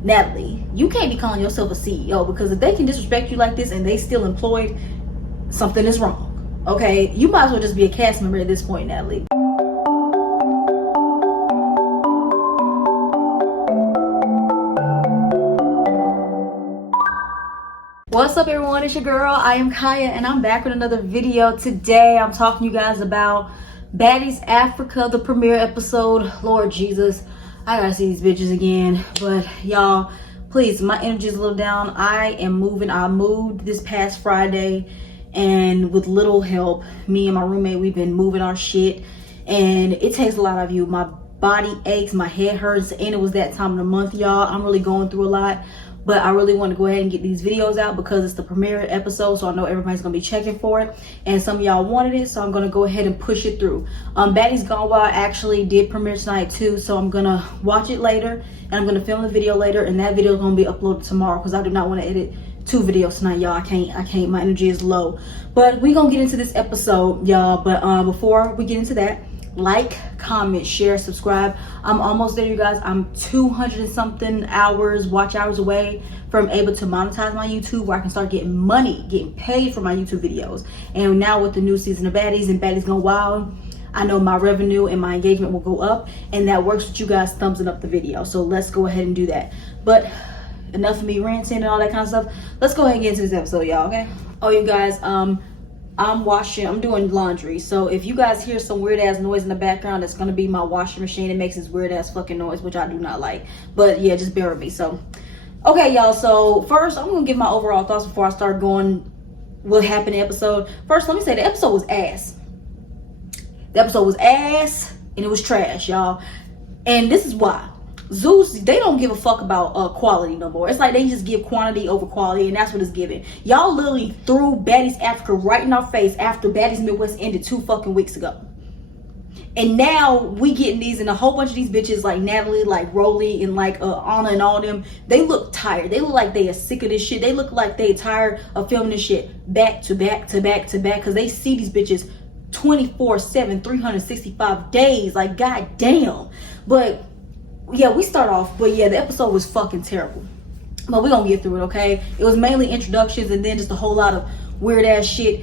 Natalie, you can't be calling yourself a CEO, because if they can disrespect you like this and they still employed, something is wrong. Okay, you might as well just be a cast member at this point, Natalie. What's up, everyone? It's your girl. I am Kaya, and I'm back with another video. Today I'm talking to you guys about Baddies Africa, the premiere episode. Lord Jesus, I gotta see these bitches again. But y'all, please, my energy is a little down. I am moving. I moved this past Friday, and with little help, me and my roommate, we've been moving our shit, and it takes a lot of you. My body aches, my head hurts, and it was that time of the month, y'all. I'm really going through a lot. But I really want to go ahead and get these videos out because it's the premiere episode, so I know everybody's going to be checking for it. And some of y'all wanted it, so I'm going to go ahead and push it through. Baddies Gone Wild actually did premiere tonight too, so I'm going to watch it later. And I'm going to film the video later, and that video is going to be uploaded tomorrow because I do not want to edit 2 videos tonight, y'all. I can't. My energy is low. But we're going to get into this episode, y'all. But before we get into that, like, comment, share, subscribe. I'm almost there, you guys. I'm 200 and something watch hours away from able to monetize my YouTube, where I can start getting money, getting paid for my YouTube videos. And now with the new season of Baddies and Baddies Gone Wild, I know my revenue and my engagement will go up, and that works with you guys thumbsing up the video. So let's go ahead and do that. But enough of me ranting and all that kind of stuff. Let's go ahead and get into this episode, y'all, okay? Oh, you guys, I'm doing laundry, so if you guys hear some weird ass noise in the background, it's gonna be my washing machine. It makes this weird ass fucking noise, which I do not like, but yeah, just bear with me. So okay, y'all, so first I'm gonna give my overall thoughts before I start going what happened in the episode. First, let me say the episode was ass. The episode was ass, and it was trash, y'all, and this is why. Zeus, they don't give a fuck about quality no more. It's like they just give quantity over quality, and that's what it's giving. Y'all literally threw Baddies Africa right in our face after Baddies Midwest ended 2 fucking weeks ago. And now we getting these, and a whole bunch of these bitches like Natalie, like Rolly, and like Anna and all them, they look tired. They look like they are sick of this shit. They look like they tired of filming this shit back to back to back to back, because they see these bitches 24/7, 365 days. Like, goddamn. But yeah, we start off, but yeah, the episode was fucking terrible. But we're gonna get through it, okay? It was mainly introductions and then just a whole lot of weird ass shit.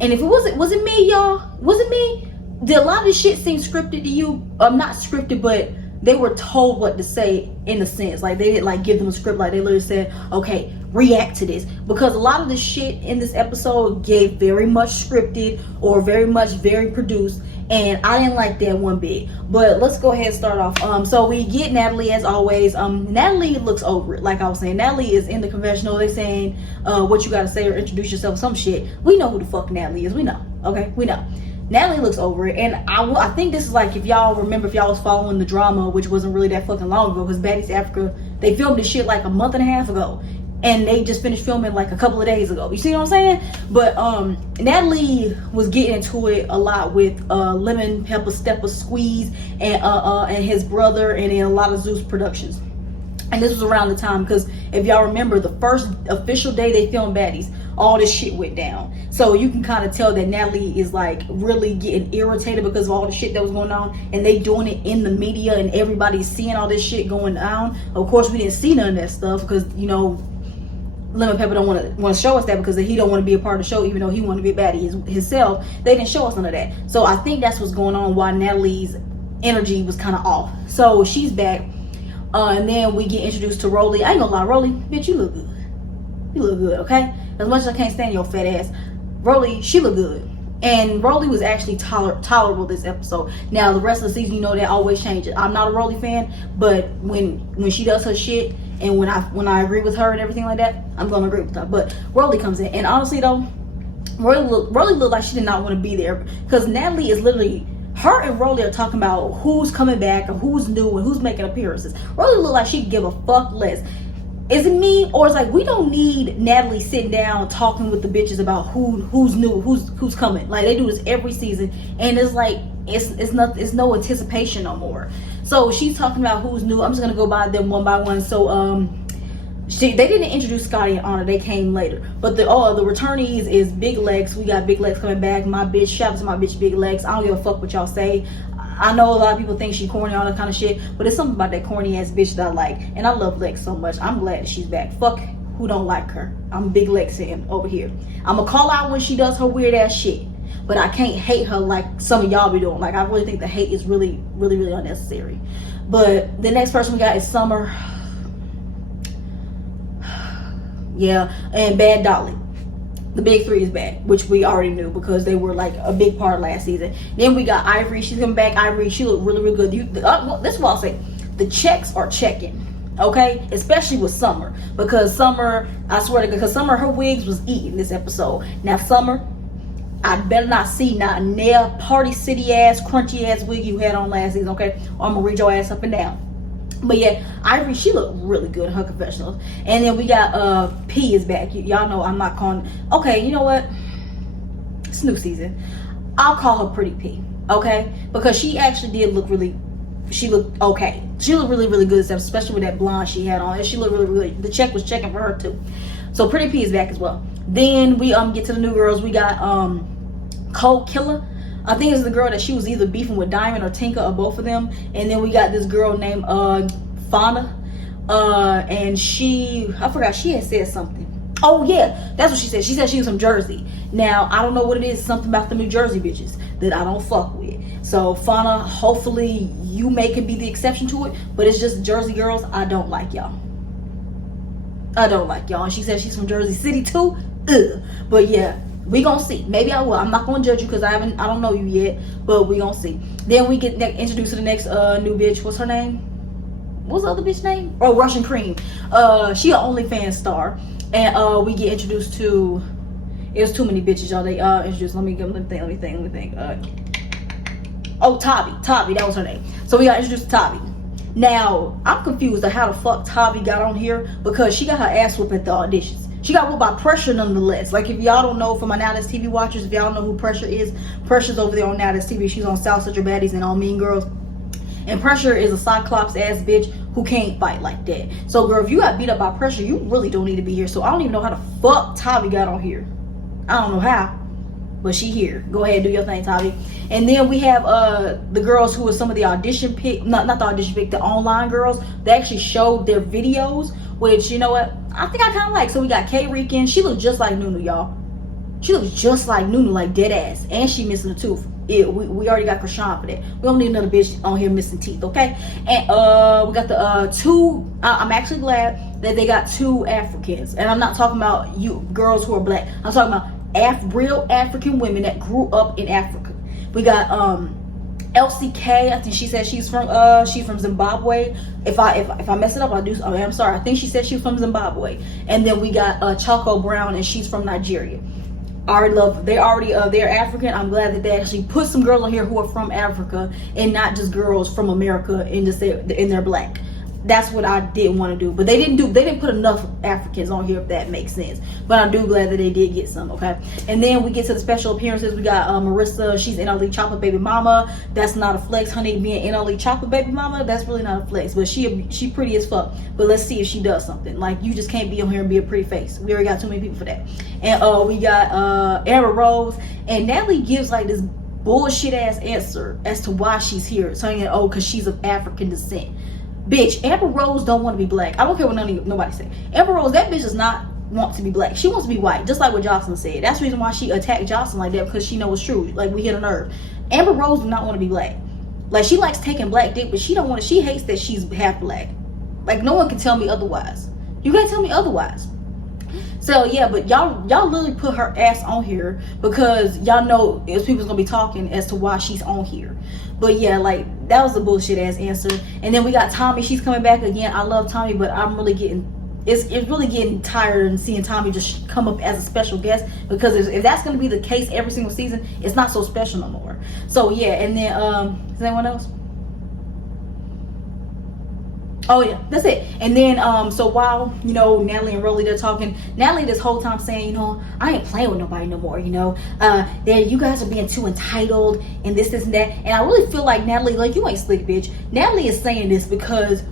And if it was it me, y'all? Was it me? Did a lot of this shit seem scripted to you? Not scripted, but they were told what to say in a sense. Like, they didn't like give them a script. Like, they literally said, okay, react to this. Because a lot of the shit in this episode gave very much scripted or very produced. And I didn't like that one bit. But let's go ahead and start off. So we get Natalie as always. Natalie looks over it. Like I was saying, Natalie is in the confessional. They saying what you gotta say or introduce yourself, some shit. We know who the fuck Natalie is. We know. Okay, we know. Natalie looks over it, and I think this is like, if y'all remember, if y'all was following the drama, which wasn't really that fucking long ago, because Baddies Africa, they filmed this shit like a month and a half ago, and they just finished filming like a couple of days ago. You see what I'm saying? But Natalie was getting into it a lot with Lemon Pepper Stepper Squeeze and his brother, and in a lot of Zeus productions. And this was around the time, because if y'all remember, the first official day they filmed Baddies, all this shit went down. So you can kind of tell that Natalie is like really getting irritated because of all the shit that was going on, and they doing it in the media, and everybody's seeing all this shit going down. Of course, we didn't see none of that stuff because, you know, Lemon Pepper don't want to show us that, because he don't want to be a part of the show, even though he wanted to be a baddie himself. They didn't show us none of that. So I think that's what's going on, why Natalie's energy was kind of off. So she's back. And then we get introduced to Rolly. I ain't gonna lie, Rolly, bitch, you look good. You look good, okay? As much as I can't stand your fat ass, Rolly, she look good. And Rolly was actually tolerable this episode. Now, the rest of the season, you know, that always changes. I'm not a Rolly fan, but when she does her shit, and when I agree with her and everything like that, I'm gonna agree with her. But Rolly comes in, and honestly though, Rolly looked like she did not want to be there, because Natalie is literally, her and Rolly are talking about who's coming back or who's new and who's making appearances. Rolly look like she could give a fuck less. Is it me, or it's like we don't need Natalie sitting down talking with the bitches about who's new, who's coming? Like, they do this every season, and it's like it's no anticipation no more. So she's talking about who's new. I'm just gonna go by them one by one. So they didn't introduce Scotty and Anna, they came later. But the returnees is Big Legs. We got Big Legs coming back. My bitch, shout out to my bitch Big Legs. I don't give a fuck what y'all say. I know a lot of people think she corny, all that kind of shit, but it's something about that corny ass bitch that I like. And I love Lex so much. I'm glad that she's back. Fuck who don't like her. I'm a big Lex fan over here. I'm gonna call out when she does her weird ass shit, but I can't hate her like some of y'all be doing. Like, I really think the hate is really unnecessary. But the next person we got is Summer. Yeah, and Bad Dolly. The big three is back, which we already knew because they were like a big part of last season. Then we got Ivory. She's coming back. Ivory, she looked really good. Well, this is what I'll say. The checks are checking, okay? Especially with Summer, because Summer, I swear to God, because Summer, her wigs was eating this episode. Now Summer, I better not see not a nail Party City ass, crunchy ass wig you had on last season, okay? Or I'm gonna read your ass up and down. But yeah, Ivory, she looked really good in her confessionals. And then we got P is back. Y'all know I'm not calling. Okay, you know what? It's new season. I'll call her Pretty P, okay? Because she actually did look really. She looked okay. She looked really good, especially with that blonde she had on. And she looked really. The check was checking for her too. So Pretty P is back as well. Then we get to the new girls. We got Cold Killer. I think it's the girl that she was either beefing with Diamond or Tinka or both of them. And then we got this girl named Fauna. And I forgot, she had said something. Oh yeah, that's what she said. She said she was from Jersey. Now, I don't know what it is, something about the New Jersey bitches that I don't fuck with. So Fauna, hopefully you can be the exception to it. But it's just Jersey girls, I don't like y'all. I don't like y'all. And she said she's from Jersey City too. Ugh. But yeah. We gonna see. Maybe I will. I'm not gonna judge you because I don't know you yet, but we gonna see. Then we get introduced to the next new bitch. What's her name? What's the other bitch name? Oh, Russian Cream. She an OnlyFans star, and we get introduced to. It was too many bitches, y'all. They introduced. Let me think. Oh, Tavi, that was her name. So we got introduced to Tavi. Now I'm confused on how the fuck Tavi got on here because she got her ass whooped at the auditions. She got whooped by Pressure nonetheless. Like, if y'all don't know, for my Now That's TV watchers, if y'all don't know who Pressure is, Pressure's over there on Now That's TV. She's on South Central Baddies and on Mean Girls. And Pressure is a Cyclops ass bitch who can't fight like that. So girl, if you got beat up by Pressure, you really don't need to be here. So I don't even know how the fuck Tavi got on here. I don't know how, but she here. Go ahead, do your thing, Tavi. And then we have the girls who are some of the audition pick, not the audition pick, the online girls. They actually showed their videos, which, you know what, I think I kind of like. So we got K Rican. She looked just like Nunu, y'all. She looks just like Nunu, like dead ass. And she missing a tooth. We already got Krishan for that. We don't need another bitch on here missing teeth, okay? And we got the two. I'm actually glad that they got two Africans. And I'm not talking about you girls who are black. I'm talking about real African women that grew up in Africa. We got LCK. I think she said she's from Zimbabwe. If I mess it up, I'm sorry. I think she said she was from Zimbabwe. And then we got Choco Brown, and she's from Nigeria. They're African. I'm glad that they actually put some girls on here who are from Africa and not just girls from America and just in their black. That's what I didn't want to do, but they didn't put enough Africans on here, if that makes sense. But I'm glad that they did get some, okay? And then we get to the special appearances. We got Marissa. She's NLE Chopper baby mama. That's not a flex, honey. Being NLE Chopper baby mama, that's really not a flex. But she pretty as fuck. But let's see if she does something. Like, you just can't be on here and be a pretty face. We already got too many people for that. And we got Amber Rose, and Natalie gives like this bullshit ass answer as to why she's here, saying, because she's of African descent. Bitch, Amber Rose don't want to be black. I don't care what nobody say. Amber Rose, that bitch does not want to be black. She wants to be white, just like what Jocelyn said. That's the reason why she attacked Jocelyn like that, because she knows it's true. Like, we hit a nerve. Amber Rose do not want to be black. Like, she likes taking black dick, but she hates that she's half black. Like, no one can tell me otherwise. You can't tell me otherwise. So yeah, but y'all literally put her ass on here because y'all know people's gonna be talking as to why she's on here. But yeah, like, that was a bullshit ass answer. And then we got Tommy. She's coming back again. I love Tommy, but I'm really it's really getting tired and seeing Tommy just come up as a special guest, because if that's gonna be the case every single season, it's not so special no more. So yeah, and then is there anyone else? Oh yeah, that's it. And then so while Natalie and Rolly, they're talking, Natalie this whole time saying, I ain't playing with nobody no more, that you guys are being too entitled and this and that. And I really feel like Natalie, like, you ain't slick, bitch. Natalie is saying this because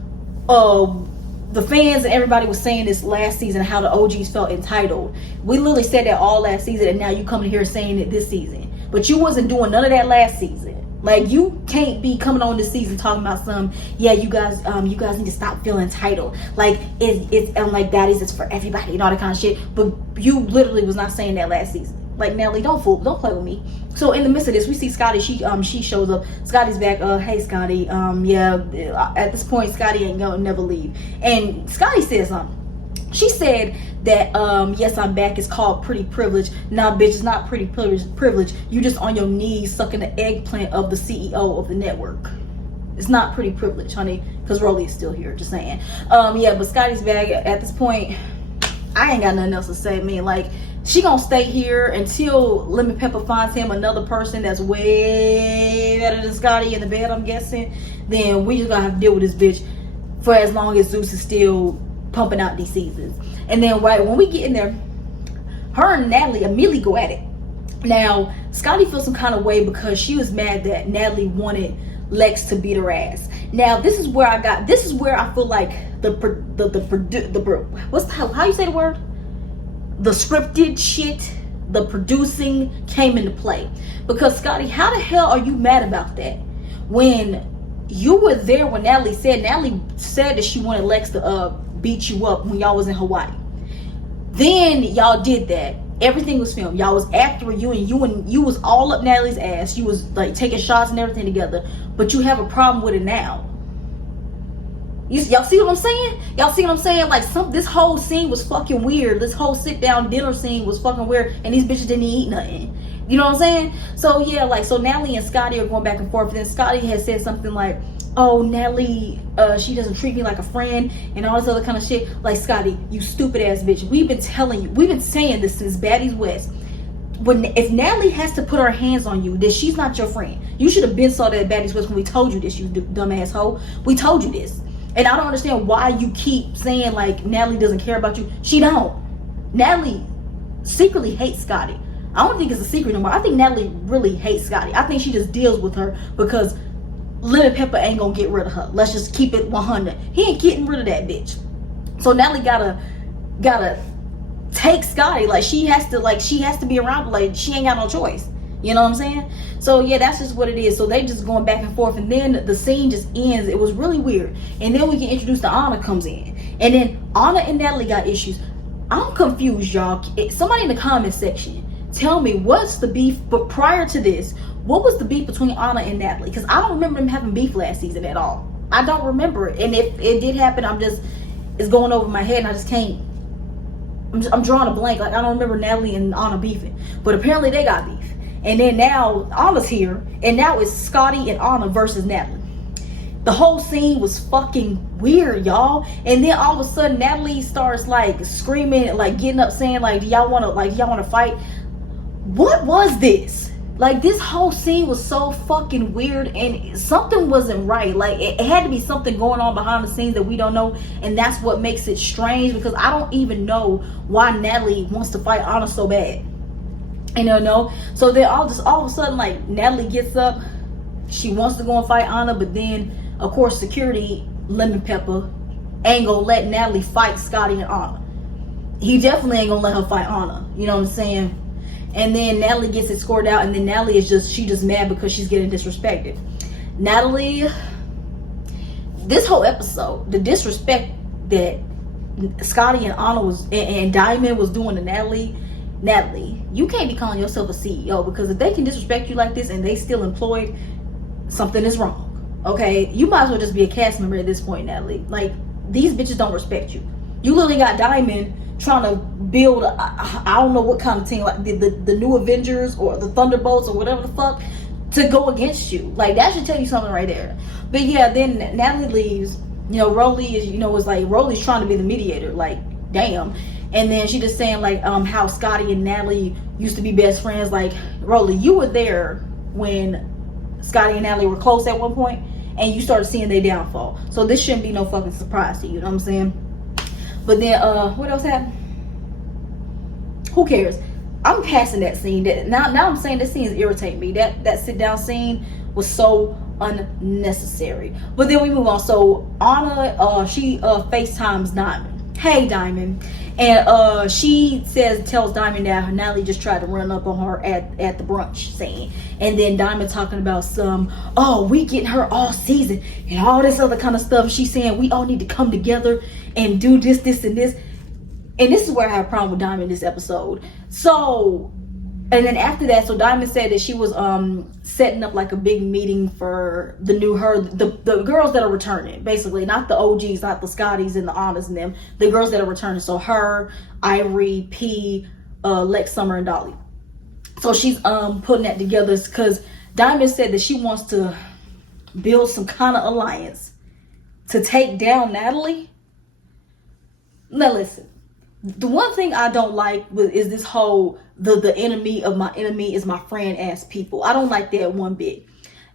the fans and everybody was saying this last season, how the OGs felt entitled. We literally said that all last season, and now you coming here saying it this season. But you wasn't doing none of that last season. Like, you can't be coming on this season talking about yeah, you guys need to stop feeling entitled. Like, it's like Baddies, it's for everybody and all that kind of shit. But you literally was not saying that last season. Like, Natalie, don't play with me. So in the midst of this, we see Scotty. She shows up. Scotty's back. Hey, Scotty. Yeah. At this point, Scotty ain't gonna never leave. And Scotty says something. She said that yes, I'm back. It's called pretty privilege. Nah, bitch, it's not pretty privilege. You just on your knees sucking the eggplant of the CEO of the network. It's not pretty privilege, honey, because Rolly is still here. Just saying. Yeah, but Scotty's back. At this point, I ain't got nothing else to say. I mean, like, she gonna stay here until Lemon Pepper finds him another person that's way better than Scotty in the bed, I'm guessing. Then we just gonna have to deal with this bitch for as long as Zeus is still pumping out these seasons. And then right when we get in there, her and Natalie immediately go at it. Now, Scotty feels some kind of way because she was mad that Natalie wanted Lex to beat her ass. Now, this is where I feel like how you say the word? The scripted shit, the producing came into play. Because Scotty, how the hell are you mad about that? When you were there when Natalie said that she wanted Lex to beat you up when y'all was in Hawaii. Then y'all did that. Everything was filmed. Y'all was after you, and you was all up Natalie's ass. You was like taking shots and everything together. But you have a problem with it now. Y'all see what I'm saying? Y'all see what I'm saying? Like, this whole scene was fucking weird. This whole sit down dinner scene was fucking weird, and these bitches didn't eat nothing. You know what I'm saying? So yeah, like, so Natalie and Scotty are going back and forth. And then Scotty has said something like, oh, Natalie, she doesn't treat me like a friend and all this other kind of shit. Like, Scotty, you stupid ass bitch. We've been saying this since Baddies West. If Natalie has to put her hands on you, then she's not your friend. You should have been saw that at Baddies West when we told you this, you dumb asshole. We told you this. And I don't understand why you keep saying like Natalie doesn't care about you. She don't. Natalie secretly hates Scotty. I don't think it's a secret anymore. I think Natalie really hates Scotty. I think she just deals with her because Lemon Pepper ain't gonna get rid of her. Let's just keep it 100. He ain't getting rid of that bitch. So Natalie gotta take Scotty. Like, she has to be around. Like, she ain't got no choice. You know what I'm saying? So yeah, that's just what it is. So they just going back and forth, and then the scene just ends. It was really weird. And then we get introduced to Anna comes in, and then Anna and Natalie got issues. I'm confused, y'all. Somebody in the comment section tell me what's the beef. But prior to this, what was the beef between Anna and Natalie? Because I don't remember them having beef last season at all. I don't remember it. And if it did happen, it's going over my head, and I just can't. I'm drawing a blank. Like, I don't remember Natalie and Anna beefing, but apparently they got beef. And then now Anna's here, and now it's Scotty and Anna versus Natalie. The whole scene was fucking weird, y'all. And then all of a sudden Natalie starts like screaming, like getting up, saying like, do y'all want to fight? What was this? Like, this whole scene was so fucking weird, and something wasn't right. Like, it had to be something going on behind the scenes that we don't know, and that's what makes it strange, because I don't even know why Natalie wants to fight Anna so bad. You know? So then all of a sudden, like, Natalie gets up, she wants to go and fight Anna, but then of course security, Lemon Pepper, ain't gonna let Natalie fight Scotty and Anna. He definitely ain't gonna let her fight Anna. You know what I'm saying? And then Natalie gets it scored out, and then Natalie is just mad because she's getting disrespected. Natalie, this whole episode, the disrespect that Scotty and Anna and Diamond was doing to Natalie, you can't be calling yourself a CEO, because if they can disrespect you like this and they still employed, something is wrong. Okay, you might as well just be a cast member at this point, Natalie. Like, these bitches don't respect you. You literally got Diamond trying to build I don't know what kind of team, like the new Avengers or the Thunderbolts or whatever the fuck, to go against you. Like, that should tell you something right there. But yeah, then Natalie leaves. You know, Rolly is, was like, Rolly's trying to be the mediator. Like, damn. And then she just saying like how Scotty and Natalie used to be best friends. Like, Rolly, you were there when Scotty and Natalie were close at one point, and you started seeing their downfall. So this shouldn't be no fucking surprise to you. You know what I'm saying? But then what else happened? Who cares? I'm passing that scene. Now I'm saying that scene is irritating me. That sit down scene was so unnecessary. But then we move on. So Anna, she FaceTimes Diamond. Hey, Diamond. And she tells Diamond that Natalie just tried to run up on her at the brunch scene. And then Diamond talking about we getting her all season and all this other kind of stuff. She's saying we all need to come together and do this, and this. And this is where I have a problem with Diamond this episode. So, and then after that, so Diamond said that she was setting up like a big meeting for the girls that are returning, basically, not the OGs, not the Scotties and the Annas and them, the girls that are returning. So her, Ivory, P, Lex, Summer, and Dolly. So she's putting that together because Diamond said that she wants to build some kind of alliance to take down Natalie. Now listen. The one thing I don't like is this whole the enemy of my enemy is my friend ass people. I don't like that one bit.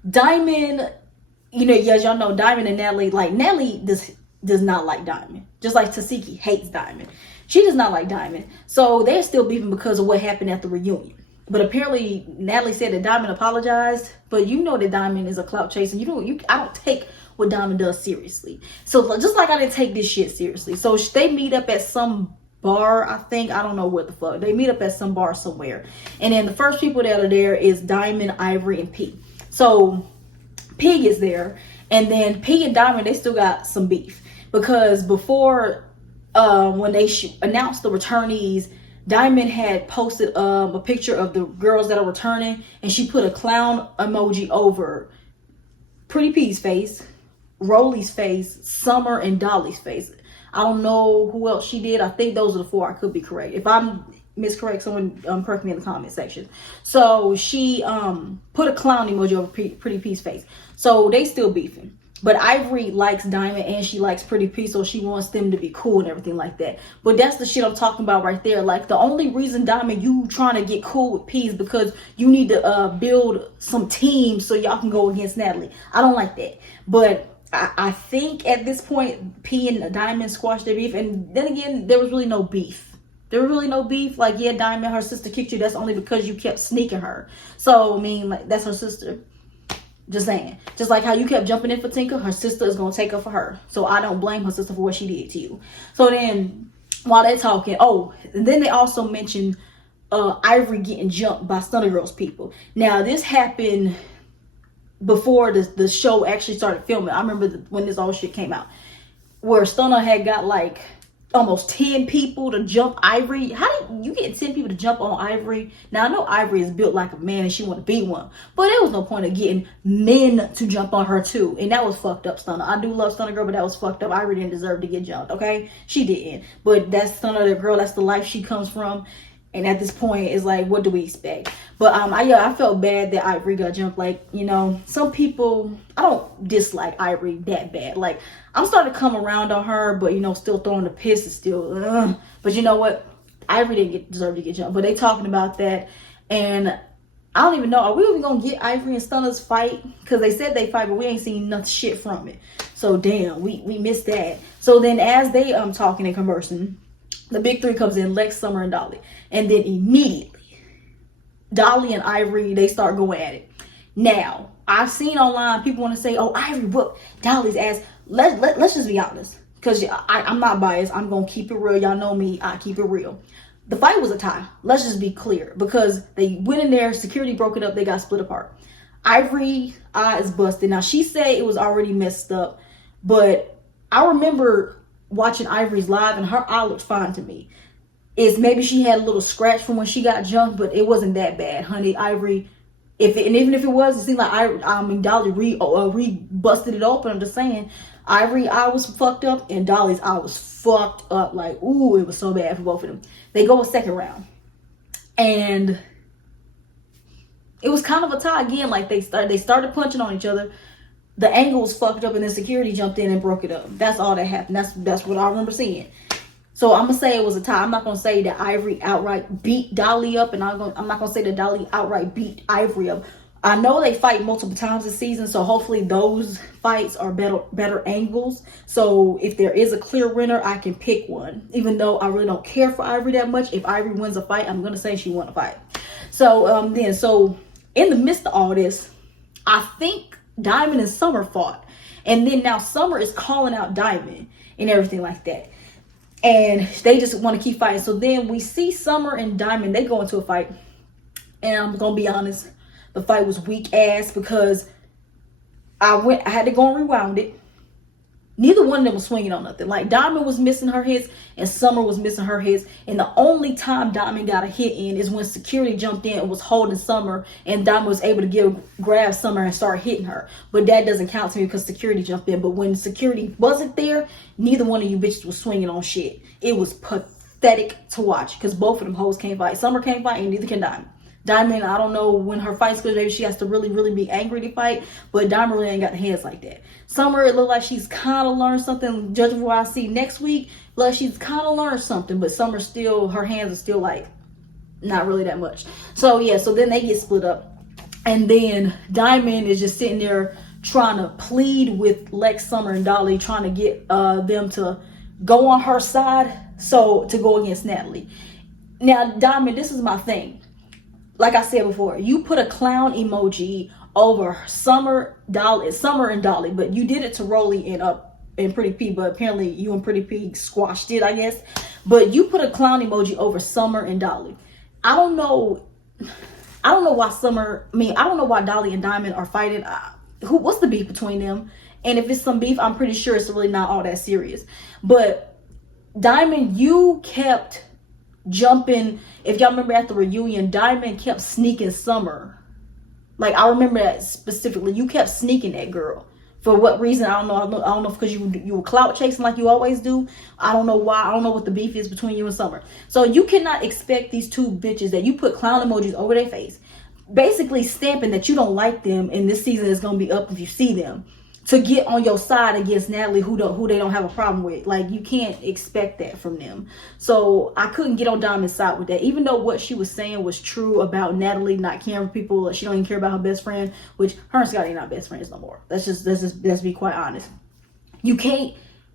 Diamond, as y'all know, Diamond and Natalie, like Natalie does not like Diamond. Just like Tasiki hates Diamond. She does not like Diamond. So they're still beefing because of what happened at the reunion. But apparently Natalie said that Diamond apologized, but you know that Diamond is a clout chaser. I don't take what Diamond does seriously. So just like I didn't take this shit seriously. So they meet up at some bar, I think. I don't know what the fuck. They meet up at some bar somewhere. And then the first people that are there is Diamond, Ivory, and P. So P is there. And then P and Diamond, they still got some beef. Because before, when they announced the returnees, Diamond had posted a picture of the girls that are returning. And she put a clown emoji over Pretty P's face, Rolly's face, Summer, and Dolly's face. I don't know who else she did. I think those are the four. I could be correct. If I'm miscorrect, someone correct me in the comment section. So she put a clown emoji over Pretty P's face. So they still beefing. But Ivory likes Diamond and she likes Pretty P, so she wants them to be cool and everything like that. But that's the shit I'm talking about right there. Like, the only reason, Diamond, you trying to get cool with P is because you need to build some teams so y'all can go against Natalie. I don't like that. But I think at this point, P and Diamond squashed their beef. And then again, there was really no beef. There was really no beef. Like, yeah, Diamond, her sister kicked you. That's only because you kept sneaking her. So, I mean, like, that's her sister. Just saying. Just like how you kept jumping in for Tinker, her sister is going to take her for her. So, I don't blame her sister for what she did to you. So, then, while they're talking, and then they also mentioned Ivory getting jumped by Stunner Girls people. Now, this happened before the show actually started filming. I remember when this all shit came out, where Stunner had got like almost 10 people to jump Ivory. How do you get 10 people to jump on Ivory? Now, I know Ivory is built like a man and she want to be one, but there was no point of getting men to jump on her too. And that was fucked up, Stunner. I do love Stunner Girl, but that was fucked up. Ivory didn't deserve to get jumped, okay? She didn't. But that's Stunner, the girl. That's the life she comes from. And at this point, it's like, what do we expect? But I felt bad that Ivory got jumped. Like, some people, I don't dislike Ivory that bad. Like, I'm starting to come around on her, but, still throwing the piss is still, But you know what? Ivory didn't deserve to get jumped. But they talking about that. And I don't even know, are we even going to get Ivory and Stunner's fight? Because they said they fight, but we ain't seen nothing shit from it. So, damn, we missed that. So then as they talking and conversing, the big three comes in, Lex, Summer, and Dolly. And then immediately, Dolly and Ivory, they start going at it. Now, I've seen online, people want to say, oh, Ivory whooped Dolly's ass. Let's just be honest. Because I'm not biased. I'm going to keep it real. Y'all know me. I keep it real. The fight was a tie. Let's just be clear. Because they went in there, security broke it up, they got split apart. Ivory eye is busted. Now, she said it was already messed up. But I remember watching Ivory's live and her eye looked fine to me. Is maybe she had a little scratch from when she got jumped, but it wasn't that bad, honey. Ivory, even if it was, it seemed like Dolly busted it open. I'm just saying, Ivory's eye was fucked up and Dolly's eye was fucked up. Like, ooh, it was so bad for both of them. They go a second round, and it was kind of a tie again. Like they started punching on each other. The angle was fucked up, and then security jumped in and broke it up. That's all that happened. That's what I remember seeing. So I'm gonna say it was a tie. I'm not gonna say that Ivory outright beat Dolly up, and I'm not gonna say that Dolly outright beat Ivory up. I know they fight multiple times this season, so hopefully those fights are better angles. So if there is a clear winner, I can pick one. Even though I really don't care for Ivory that much, if Ivory wins a fight, I'm gonna say she won a fight. So so in the midst of all this, I think Diamond and Summer fought, and then now Summer is calling out Diamond and everything like that. and they just want to keep fighting. So then we see Summer and Diamond, they go into a fight, and I'm gonna be honest, the fight was weak ass because I had to go and rewound it. Neither one of them was swinging on nothing. Like, Diamond was missing her hits and Summer was missing her hits. And the only time Diamond got a hit in is when security jumped in and was holding Summer, and Diamond was able to grab Summer and start hitting her. But that doesn't count to me because security jumped in. But when security wasn't there, neither one of you bitches was swinging on shit. It was pathetic to watch because both of them hoes can't fight. Summer can't fight and neither can Diamond. Diamond, I don't know when her fights good, maybe she has to really, really be angry to fight, but Diamond really ain't got the hands like that. Summer, it looked like she's kind of learned something. Judging from what I see next week, like she's kind of learned something, but Summer still, her hands are still like, not really that much. So yeah, so then they get split up. And then Diamond is just sitting there trying to plead with Lex, Summer, and Dolly, trying to get them to go on her side, so to go against Natalie. Now, Diamond, this is my thing. Like I said before, you put a clown emoji over Summer and Dolly, but you did it to Rolly and Pretty P, but apparently you and Pretty P squashed it, I guess. But you put a clown emoji over Summer and Dolly. I don't know why Dolly and Diamond are fighting. What's the beef between them? And if it's some beef, I'm pretty sure it's really not all that serious. But Diamond, you kept jumping. If y'all remember at the reunion, Diamond kept sneaking Summer. Like, I remember that specifically. You kept sneaking that girl. For what reason? I don't know. I don't know if because you were clout chasing like you always do. I don't know why. I don't know what the beef is between you and Summer. So you cannot expect these two bitches that you put clown emojis over their face, basically stamping that you don't like them, and this season is gonna be up if you see them, to get on your side against Natalie, who they don't have a problem with. Like, you can't expect that from them. So I couldn't get on Diamond's side with that, even though what she was saying was true about Natalie not caring for people. She don't even care about her best friend, which her and Scotty are not best friends no more. Let's be quite honest. You can't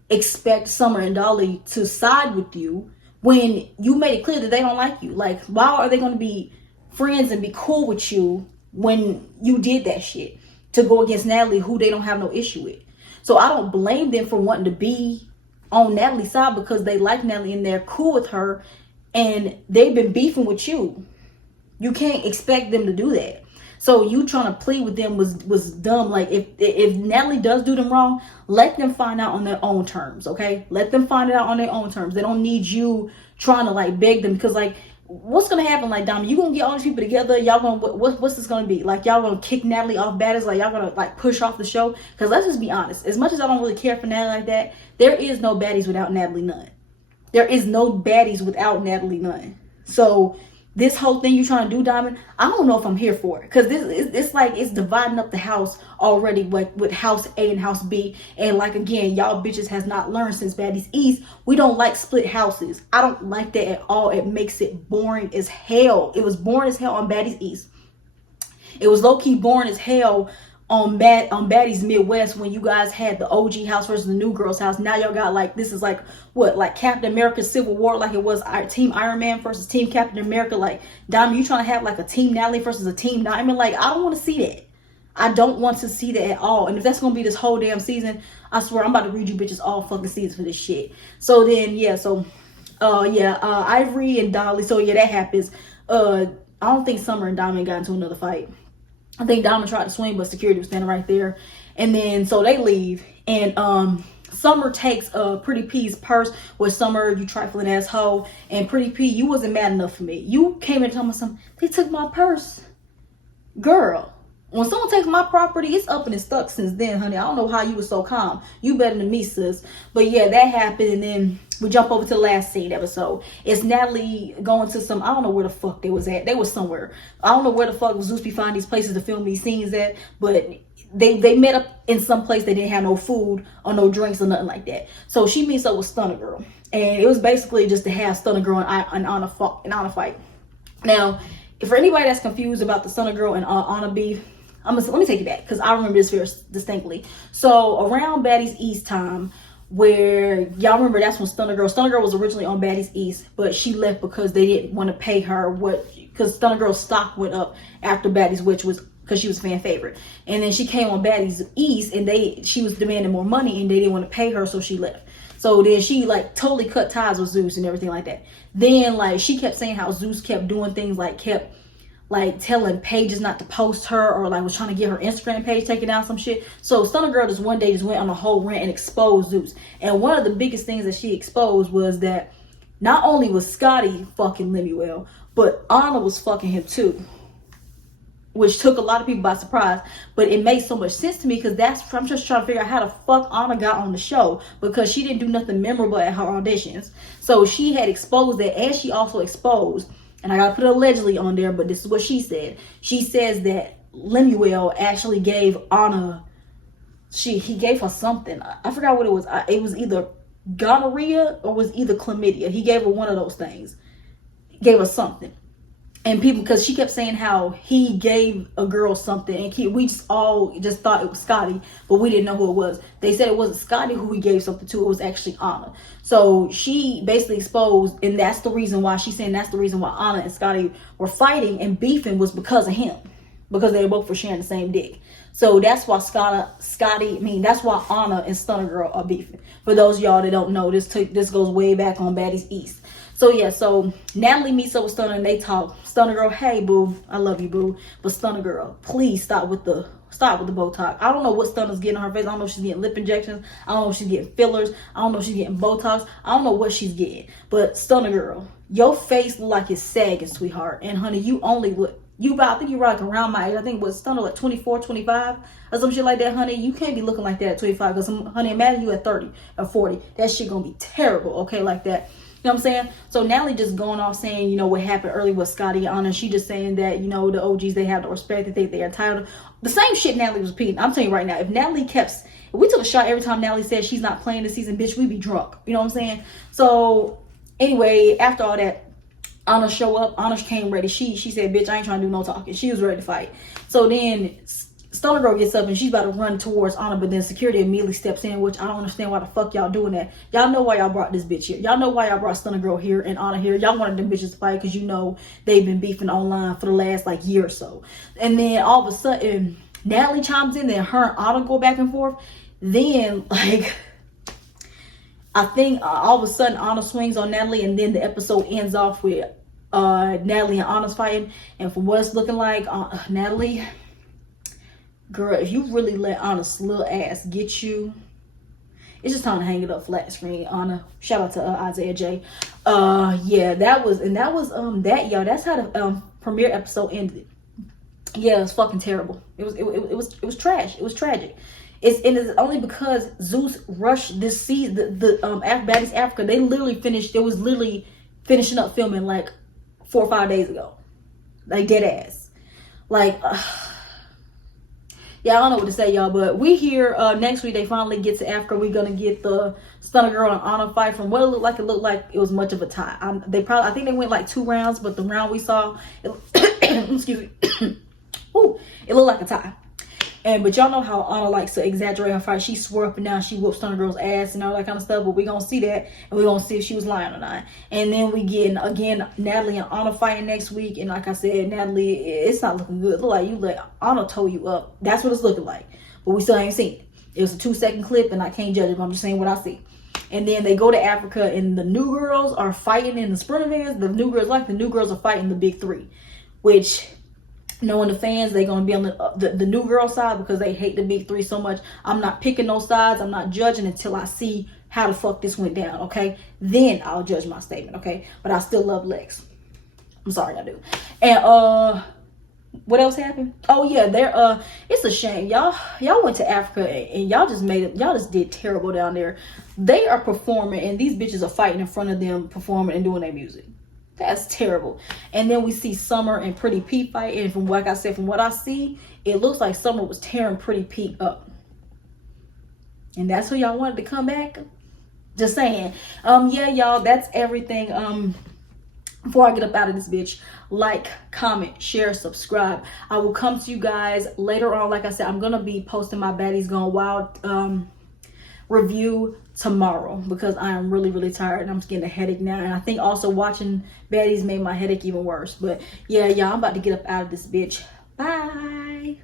expect Summer and Dolly to side with you when you made it clear that they don't like you. Like, why are they going to be friends and be cool with you when you did that shit to go against Natalie, who they don't have no issue with? So I don't blame them for wanting to be on Natalie's side because they like Natalie and they're cool with her, and they've been beefing with you. You can't expect them to do that. So you trying to plead with them was dumb. Like, if Natalie does do them wrong, let them find out on their own terms, okay? Let them find it out on their own terms. They don't need you trying to like beg them, because like, what's gonna happen? Like, Diamond, you gonna get all these people together, y'all gonna, what's this gonna be? Like, y'all gonna kick Natalie off Baddies? Like, y'all gonna like push off the show? Because let's just be honest, as much as I don't really care for Natalie like that, there is no Baddies without Natalie Nunn. There is no Baddies without Natalie Nunn. So this whole thing you trying to do, Diamond, I don't know if I'm here for it, because it's like it's dividing up the house already, like with house A and house B. And like, again, y'all bitches has not learned since Baddies East. We don't like split houses. I don't like that at all. It makes it boring as hell. It was boring as hell on Baddies East. It was low-key boring as hell on Baddies Midwest, when you guys had the OG house versus the new girls house. Now y'all got like, this is like what, like Captain America Civil War, like it was Team Iron Man versus Team Captain America. Like, Diamond, you trying to have like a Team Natalie versus a Team Diamond? Like, I don't want to see that. I don't want to see that at all. And if that's gonna be this whole damn season, I swear I'm about to read you bitches all fucking season for this shit. So then Ivory and Dolly, so yeah, that happens. I don't think Summer and Diamond got into another fight. I think Diamond tried to swing, but security was standing right there. And then, so they leave. And Summer takes Pretty P's purse. With Summer, you trifling asshole. And Pretty P, you wasn't mad enough for me. You came in and told me something. They took my purse. Girl, when someone takes my property, it's up and it's stuck since then, honey. I don't know how you were so calm. You better than me, sis. But yeah, that happened. And then we jump over to the last scene episode. It's Natalie going to some, I don't know where the fuck they was at. They was somewhere. I don't know where the fuck Zeus be finding these places to film these scenes at, but they met up in some place. They didn't have no food or no drinks or nothing like that. So she meets up with Stunner Girl, and it was basically just to have Stunner Girl and Anna fight. Now, for anybody that's confused about the Stunner Girl and Anna beef, let me take it back, because I remember this very distinctly. So around Baddies East time, where y'all remember, that's when Stunner Girl was originally on Baddies East, but she left because they didn't want to pay her because Stunner Girl's stock went up after Baddies, which was because she was a fan favorite. And then she came on Baddies East, and she was demanding more money, and they didn't want to pay her, so she left. So then she like totally cut ties with Zeus and everything like that. Then like she kept saying how Zeus kept doing things like kept like telling pages not to post her, or like was trying to get her Instagram page taken down, some shit. So Stunner Girl just one day just went on a whole rant and exposed Zeus. And one of the biggest things that she exposed was that not only was Scotty fucking Lemuel, but Anna was fucking him too, which took a lot of people by surprise. But it made so much sense to me, because I'm just trying to figure out how the fuck Anna got on the show, because she didn't do nothing memorable at her auditions. So she had exposed that, and she also exposed, and I gotta put allegedly on there, but this is what she said. She says that Lemuel actually gave Anna, he gave her something. I forgot what it was. It was either gonorrhea or was either chlamydia. He gave her one of those things. He gave her something. And people, because she kept saying how he gave a girl something, and we just all just thought it was Scotty, but we didn't know who it was. They said it wasn't Scotty who he gave something to, it was actually Anna. So she basically exposed, and that's the reason why she's saying that's the reason why Anna and Scotty were fighting and beefing, was because of him, because they both were sharing the same dick. So that's why that's why Anna and Stunner Girl are beefing. For those of y'all that don't know, this goes way back on Baddies East. So yeah, so Natalie meets up with Stunner and they talk. Stunner Girl, hey boo, I love you boo, but Stunner Girl, please stop with the Botox. I don't know what Stunner's getting on her face. I don't know if she's getting lip injections. I don't know if she's getting fillers. I don't know if she's getting Botox. I don't know what she's getting. But Stunner Girl, your face look like it's sagging, sweetheart. And honey, you only look, I think you're like around my age. I think what Stunner like 24, 25 or some shit like that, honey. You can't be looking like that at 25, because honey, imagine you at 30 or 40. That shit gonna be terrible, okay, like that. You know what I'm saying? So Natalie just going off saying, you know, what happened earlier with Scotty and Anna. She just saying that, you know, the OGs, they have the respect, they think they're entitled. The same shit Natalie was repeating. I'm telling you right now, if we took a shot every time Natalie said she's not playing this season, bitch, we'd be drunk. You know what I'm saying? So anyway, after all that, Anna show up. Anna came ready. She said, bitch, I ain't trying to do no talking. She was ready to fight. So then Stunner Girl gets up and she's about to run towards Anna, but then security immediately steps in, which I don't understand why the fuck y'all doing that. Y'all know why y'all brought this bitch here. Y'all know why y'all brought Stunner Girl here and Anna here. Y'all wanted them bitches to fight because you know they've been beefing online for the last like year or so. And then all of a sudden, Natalie chimes in, then her and Anna go back and forth. Then like, I think all of a sudden Anna swings on Natalie, and then the episode ends off with Natalie and Anna's fighting. And from what it's looking like, Natalie, girl, if you really let Anna's little ass get you, it's just time to hang it up flat screen, Anna. Shout out to Isaiah J. Yeah, that was that, y'all. That's how the premiere episode ended. Yeah, it was fucking terrible. It was trash. It was tragic. It's only because Zeus rushed this season. The Baddies Africa, they literally finished. It was literally finishing up filming like 4 or 5 days ago, like dead ass. Like, yeah, I don't know what to say, y'all. But we here next week. They finally get to Africa. We're gonna get the Stunner Girl and Anna fight. From what it looked like it was much of a tie. I think they went like 2 rounds, but the round we saw, excuse me, ooh, it looked like a tie. But y'all know how Anna likes to exaggerate her fight. She swore up and down she whooped Stunner Girl's ass and all that kind of stuff. But we're going to see that. And we're going to see if she was lying or not. And then we get, again, Natalie and Anna fighting next week. And like I said, Natalie, it's not looking good. It look like you let Anna toe you up. That's what it's looking like. But we still ain't seen it. It was a 2-second clip and I can't judge it. But I'm just saying what I see. And then they go to Africa and the new girls are fighting in the sprint events. The new girls are fighting the big 3. Which, knowing the fans, they're going to be on the new girl side because they hate the big 3 so much. I'm not picking those sides. I'm not judging until I see how the fuck this went down, okay? Then I'll judge my statement, okay? But I still love Lex. I'm sorry, I do. And what else happened? Oh yeah, it's a shame. Y'all went to Africa and y'all just did terrible down there. They are performing and these bitches are fighting in front of them, performing and doing their music. That's terrible. And then we see Summer and Pretty Pete fight. And from what I said, from what I see, it looks like Summer was tearing Pretty Pete up. And that's who y'all wanted to come back? Just saying. Yeah, y'all, that's everything. Before I get up out of this bitch, like, comment, share, subscribe. I will come to you guys later on. Like I said, I'm going to be posting my Baddies Gone Wild review tomorrow because I am really, really tired and I'm just getting a headache now. And I think also watching Baddies made my headache even worse. But yeah, y'all, I'm about to get up out of this bitch. Bye.